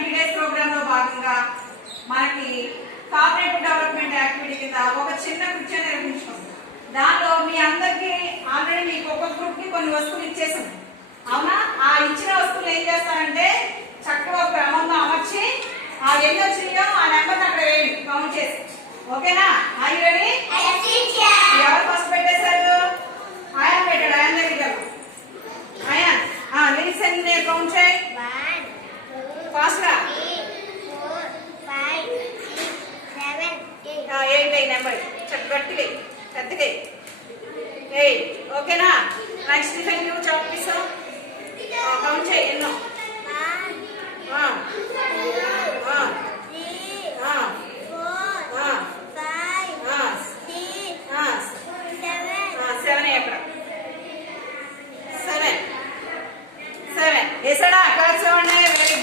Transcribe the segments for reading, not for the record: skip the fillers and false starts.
90 days programme లో భాగంగా మనకి కోఆపరేటివ్ డెవలప్మెంట్ యాక్టివిటీ కింద ఒక చిన్న క్విజ్ నిర్వహించుకుంటాం. దానిలో మీ అందరికి ఆల్రెడీ మీకు ఒక్కొక్క గ్రూప్ కి కొన్ని వస్తువులు ఇచ్చేసాం. అవునా? ఆ ఇచ్చిన వస్తువులు ఏం చేస్తారంటే చక్కగా క్రమంగా అమర్చి ఆ ఎన్ని వచ్చినాయో ఆ నెంబర్ అక్కడ వేయండి కౌంట్ చేసి. ఓకేనా? Are you ready? ఎవరు ఫస్ట్ పెట్టేశారు? ఆయన పెట్టాడు. ఆయన దగ్గరికి వెళ్దాం. ఆయన లిరిక్స్ అన్ని కౌంట్ చేయి ఫాస్ట్ గా. 8 నెంబర్ గట్టిగా పెద్దగా 8. ఓకేనా? నెక్స్ట్ నువ్వు చాపిస్తా కౌంట్ చేయి. ఎన్నో? 7 ఎక్కడ? 7 వేసాడా? Correct. Very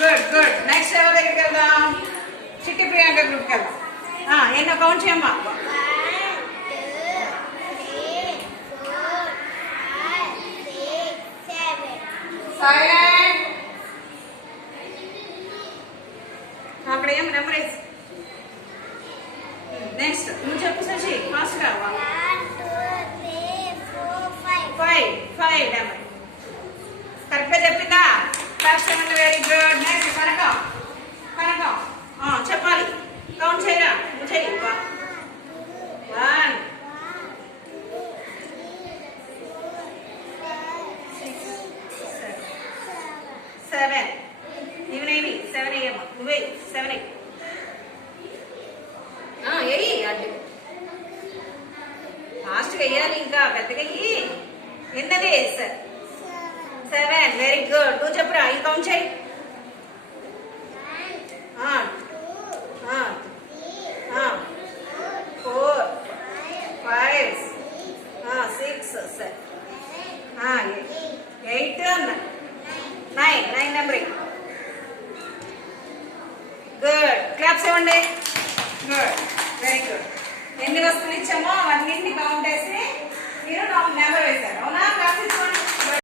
good good. Next ఎవరి దగ్గరికి వెళ్దాం? చిట్టి ప్రియాంక గ్రూప్కి వెళ్దాం. ఎన్నో కౌంట్ చేయమ్మా? 7. అక్కడ ఏం నెంబర్ వేసి. నెక్స్ట్ నువ్వు చెప్పు శశి ఫాస్ట్ గా. 5 నెంబర్ కరెక్ట్ గా చెప్పిందా? కరెక్ట్. Very good. నెక్స్ట్ కనకం చెప్పాలి. కౌంట్ చేయరా? నువ్వు చెయ్యి. 1 7. ఇవనేవి 7 అయ్యమ్మా. నువ్వే 7 ఎయ్యి. అడ్డు ఫాస్ట్గా వెయ్యాలి. ఇంకా పెద్దగా అయ్యి. ఎన్నది? 7. Very good. నువ్వు చెప్పురా. ఇది కౌంట్ చేయి. 4 5 6 8 9 నెంబర్. గుడ్. క్లాప్స్ ఇవ్వండి. గుడ్. Very good. ఎన్ని వస్తువులు ఇచ్చామో అవన్నింటిని కౌంట్ చేసి మీరు నెంబర్ వేశారు. అవునా? క్లాప్స్ ఇచ్చుకోండి.